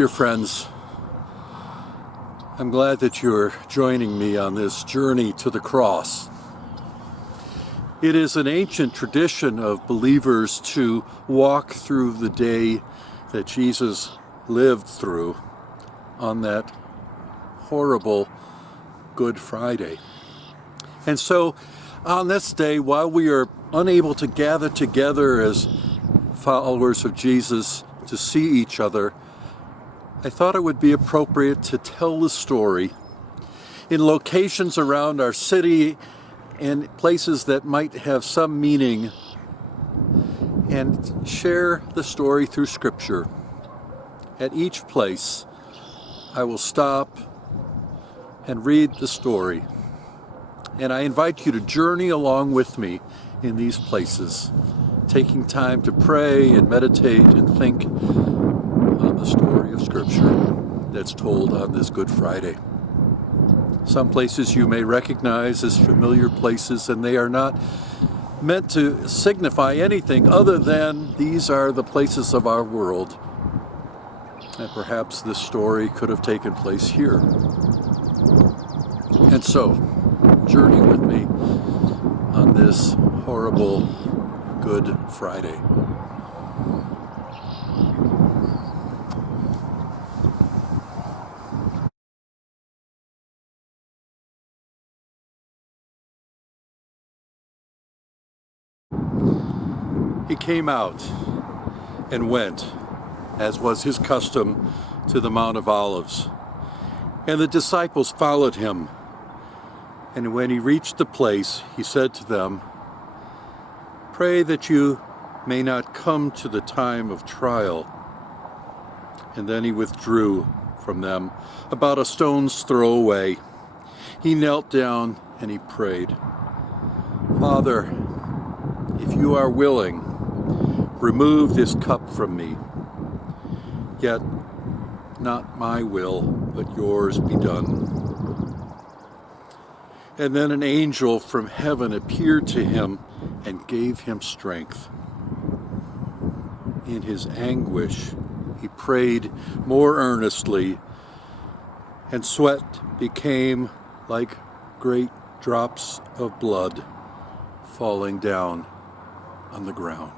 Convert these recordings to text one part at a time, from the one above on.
Dear friends, I'm glad that you're joining me on this journey to the cross. It is an ancient tradition of believers to walk through the day that Jesus lived through on that horrible Good Friday. And so on this day, while we are unable to gather together as followers of Jesus to see each other, I thought it would be appropriate to tell the story in locations around our city and places that might have some meaning, and share the story through Scripture. At each place, I will stop and read the story, and I invite you to journey along with me in these places, taking time to pray and meditate and think on the story of Scripture that's told on this Good Friday. Some places you may recognize as familiar places, and they are not meant to signify anything other than these are the places of our world. And perhaps this story could have taken place here. And so, journey with me on this horrible Good Friday. He came out and went, as was his custom, to the Mount of Olives. And the disciples followed him. And when he reached the place, he said to them, "Pray that you may not come to the time of trial." And then he withdrew from them about a stone's throw away. He knelt down and he prayed, "Father, if you are willing, remove this cup from me. Yet not my will, but yours be done." And then an angel from heaven appeared to him and gave him strength. In his anguish, he prayed more earnestly, and sweat became like great drops of blood falling down on the ground.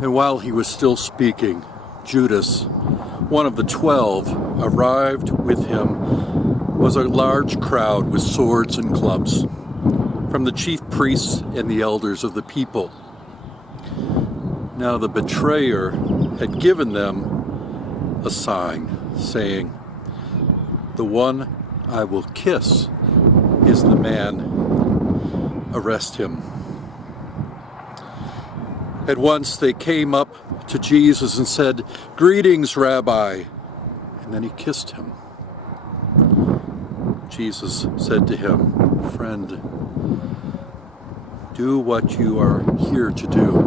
And while he was still speaking, Judas, one of the 12, arrived. With him was a large crowd with swords and clubs, from the chief priests and the elders of the people. Now the betrayer had given them a sign, saying, "The one I will kiss is the man. Arrest him." At once they came up to Jesus and said, "Greetings, Rabbi." And then he kissed him. Jesus said to him, "Friend, do what you are here to do."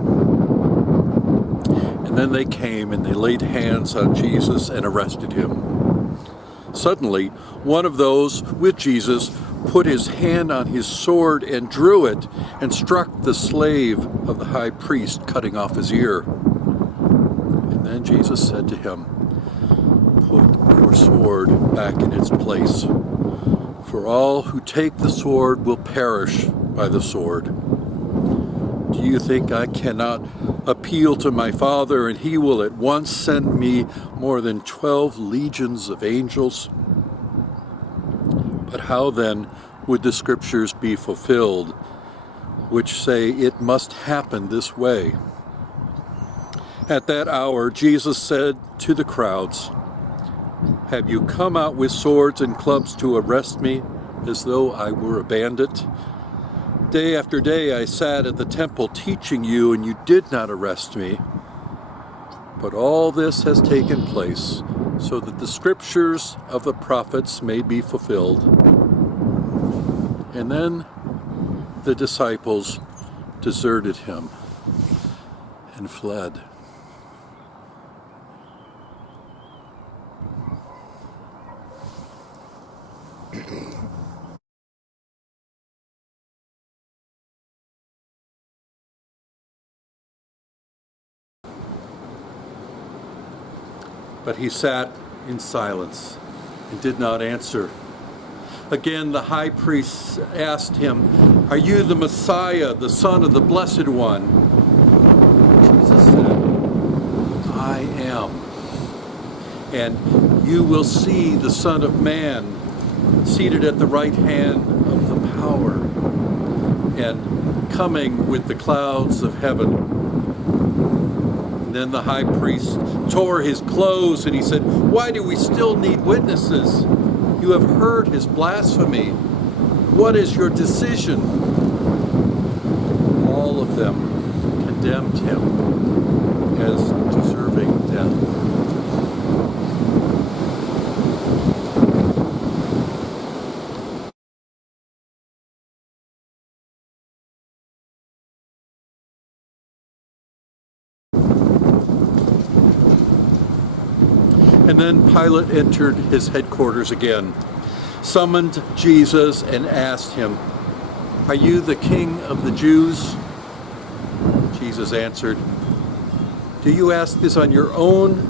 And then they came and they laid hands on Jesus and arrested him. Suddenly, one of those with Jesus put his hand on his sword and drew it and struck the slave of the high priest, cutting off his ear. And then Jesus said to him, "Put your sword back in its place, for all who take the sword will perish by the sword. Do you think I cannot appeal to my Father, and he will at once send me more than 12 legions of angels? But how then would the Scriptures be fulfilled, which say it must happen this way?" At that hour, Jesus said to the crowds, "Have you come out with swords and clubs to arrest me, as though I were a bandit? Day after day I sat at the temple teaching you, and you did not arrest me. But all this has taken place so that the Scriptures of the prophets may be fulfilled." And then the disciples deserted him and fled. But he sat in silence and did not answer. Again, the high priest asked him, "Are you the Messiah, the Son of the Blessed One?" Jesus said, "I am. And you will see the Son of Man seated at the right hand of the power and coming with the clouds of heaven." And then the high priest tore his clothes and he said, "Why do we still need witnesses? You have heard his blasphemy. What is your decision?" All of them condemned him as deserving death. And then Pilate entered his headquarters again, summoned Jesus and asked him, "Are you the king of the Jews?" Jesus answered, "Do you ask this on your own,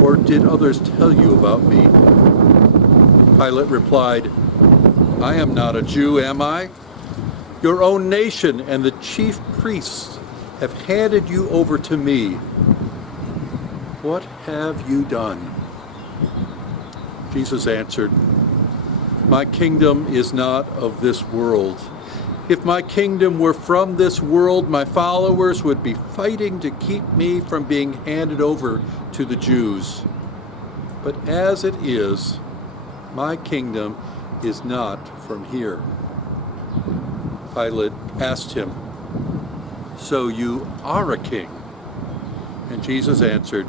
or did others tell you about me?" Pilate replied, "I am not a Jew, am I? Your own nation and the chief priests have handed you over to me. What have you done?" Jesus answered, "My kingdom is not of this world. If my kingdom were from this world, my followers would be fighting to keep me from being handed over to the Jews. But as it is, my kingdom is not from here." Pilate asked him, "So you are a king?" And Jesus answered,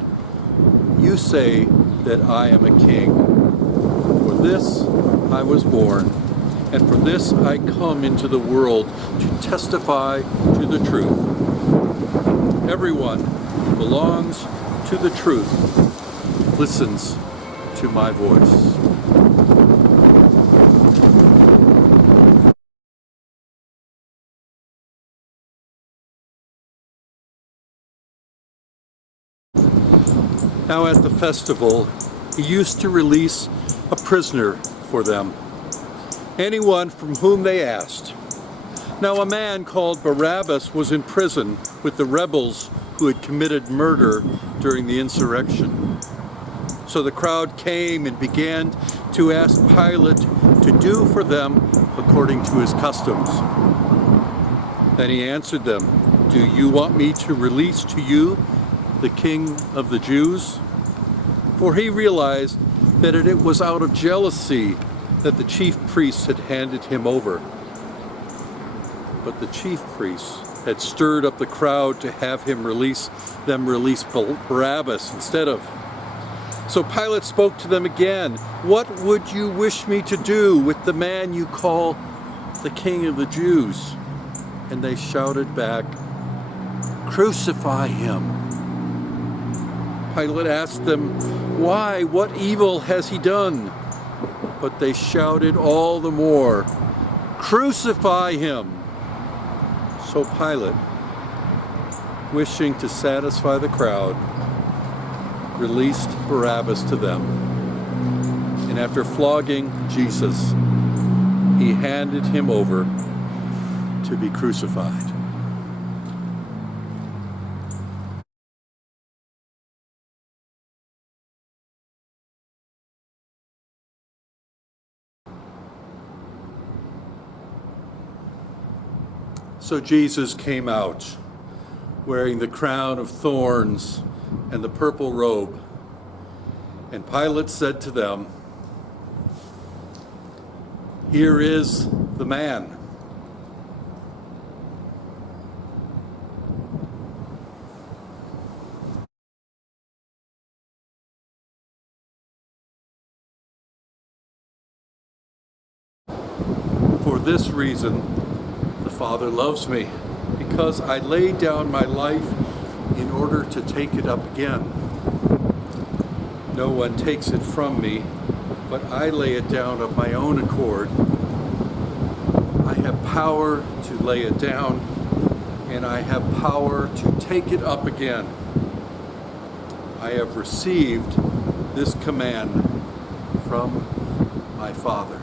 "You say that I am a king. For this I was born, and for this I come into the world, to testify to the truth. Everyone who belongs to the truth listens to my voice." Now at the festival, he used to release a prisoner for them, anyone from whom they asked. Now a man called Barabbas was in prison with the rebels who had committed murder during the insurrection. So the crowd came and began to ask Pilate to do for them according to his customs. Then he answered them, "Do you want me to release to you the King of the Jews?" For he realized that it was out of jealousy that the chief priests had handed him over. But the chief priests had stirred up the crowd to have him release Barabbas instead of. So Pilate spoke to them again, "What would you wish me to do with the man you call the King of the Jews?" And they shouted back, "Crucify him." Pilate asked them, "Why? What evil has he done?" But they shouted all the more, "Crucify him!" So Pilate, wishing to satisfy the crowd, released Barabbas to them. And after flogging Jesus, he handed him over to be crucified. So Jesus came out, wearing the crown of thorns and the purple robe. And Pilate said to them, "Here is the man." For this reason, the Father loves me, because I lay down my life in order to take it up again. No one takes it from me, but I lay it down of my own accord. I have power to lay it down, and I have power to take it up again. I have received this command from my Father.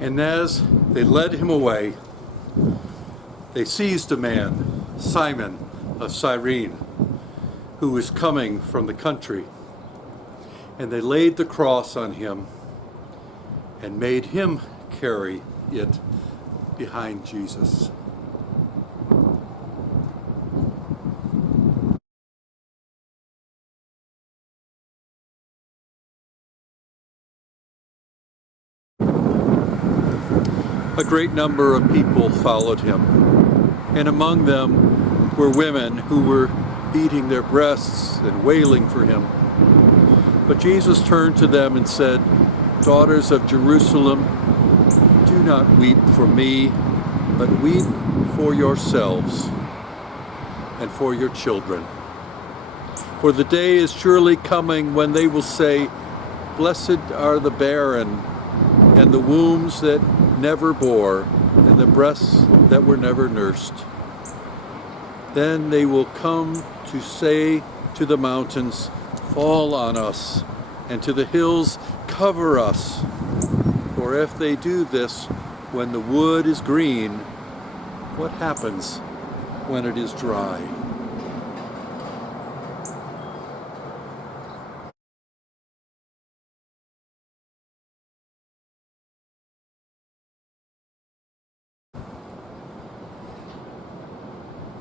And as they led him away, they seized a man, Simon of Cyrene, who was coming from the country. And they laid the cross on him and made him carry it behind Jesus. A great number of people followed him, and among them were women who were beating their breasts and wailing for him. But Jesus turned to them and said, "Daughters of Jerusalem, do not weep for me, but weep for yourselves and for your children. For the day is surely coming when they will say, 'Blessed are the barren, and the wombs that never bore, and the breasts that were never nursed.' Then they will come to say to the mountains, 'Fall on us,' and to the hills, 'Cover us.' For if they do this when the wood is green, what happens when it is dry?"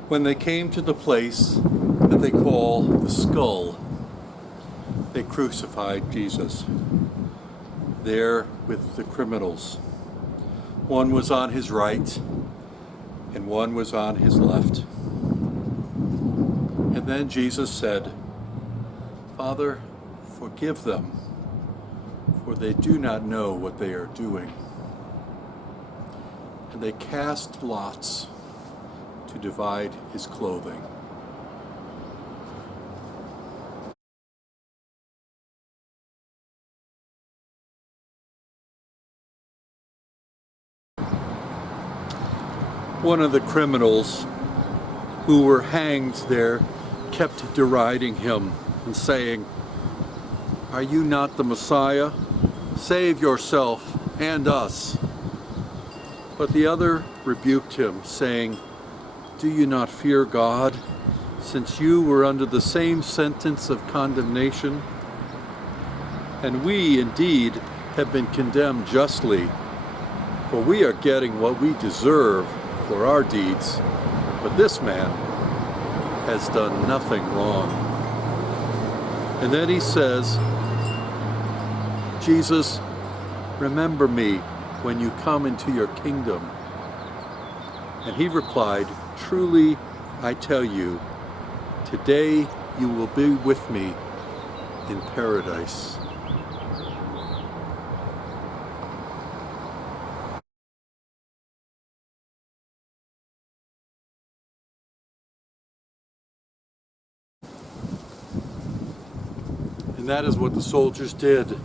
When they came to the place that they call the Skull, they crucified Jesus there with the criminals. One was on his right and one was on his left. And then Jesus said, "Father, forgive them, for they do not know what they are doing." And they cast lots to divide his clothing. One of the criminals who were hanged there kept deriding him and saying, "Are you not the Messiah? Save yourself and us." But the other rebuked him, saying, "Do you not fear God, since you were under the same sentence of condemnation? And we indeed have been condemned justly, for we are getting what we deserve for our deeds, but this man has done nothing wrong." And then he says, "Jesus, remember me when you come into your kingdom." And he replied, "Truly, I tell you, today you will be with me in paradise." And that is what the soldiers did.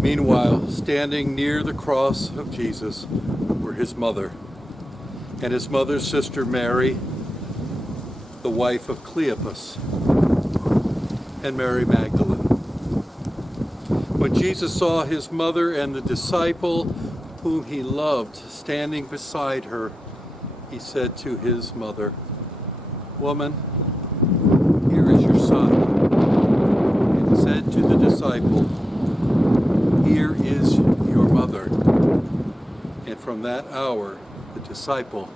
Meanwhile, standing near the cross of Jesus were his mother and his mother's sister Mary, the wife of Cleopas, and Mary Magdalene. When Jesus saw his mother and the disciple whom he loved standing beside her, he said to his mother, "Woman, here is your son." And he said to the disciple, "Here is your mother." And from that hour, the disciple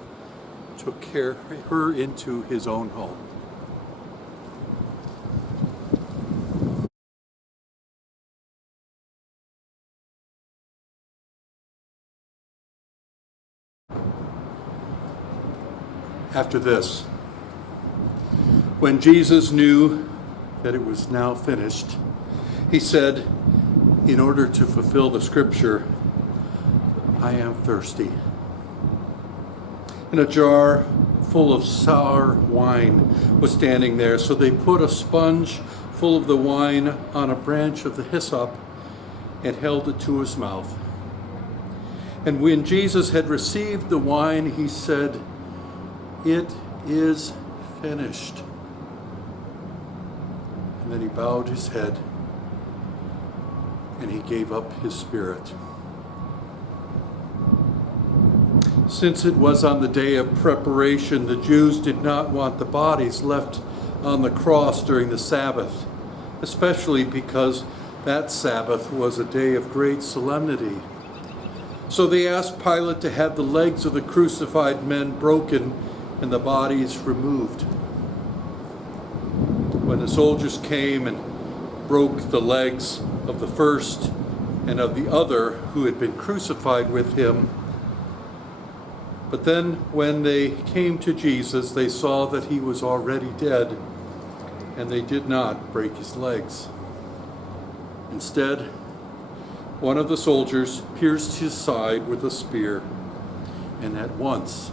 took her into his own home. After this, when Jesus knew that it was now finished, he said, in order to fulfill the scripture, "I am thirsty." And a jar full of sour wine was standing there, so they put a sponge full of the wine on a branch of the hyssop and held it to his mouth. And when Jesus had received the wine, he said, "It is finished." And then he bowed his head and he gave up his spirit. Since it was on the day of preparation, the Jews did not want the bodies left on the cross during the Sabbath, especially because that Sabbath was a day of great solemnity. So they asked Pilate to have the legs of the crucified men broken and the bodies removed. When the soldiers came and broke the legs of the first and of the other who had been crucified with him, but then when they came to Jesus, they saw that he was already dead, and they did not break his legs. Instead, one of the soldiers pierced his side with a spear, and at once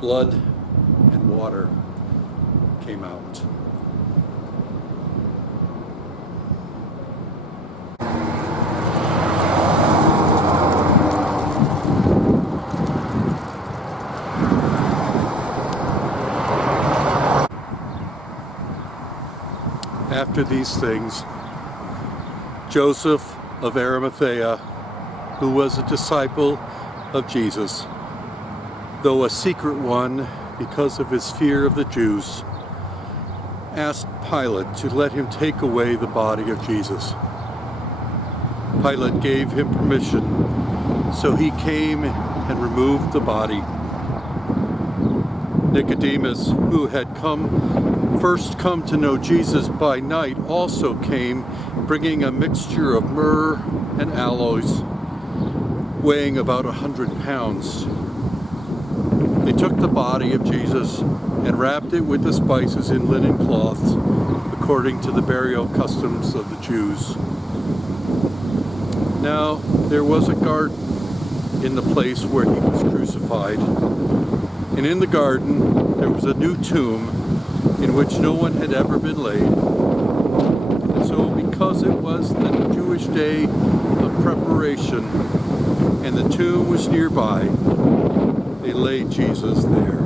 blood and water came out. After these things, Joseph of Arimathea, who was a disciple of Jesus, though a secret one because of his fear of the Jews, asked Pilate to let him take away the body of Jesus. Pilate gave him permission, so he came and removed the body. Nicodemus, who had first come to know Jesus by night, also came, bringing a mixture of myrrh and aloes, weighing about 100 pounds. They took the body of Jesus and wrapped it with the spices in linen cloths, according to the burial customs of the Jews. Now there was a garden in the place where he was crucified, and in the garden there was a new tomb in which no one had ever been laid. And so because it was the Jewish day of preparation and the tomb was nearby, they laid Jesus there.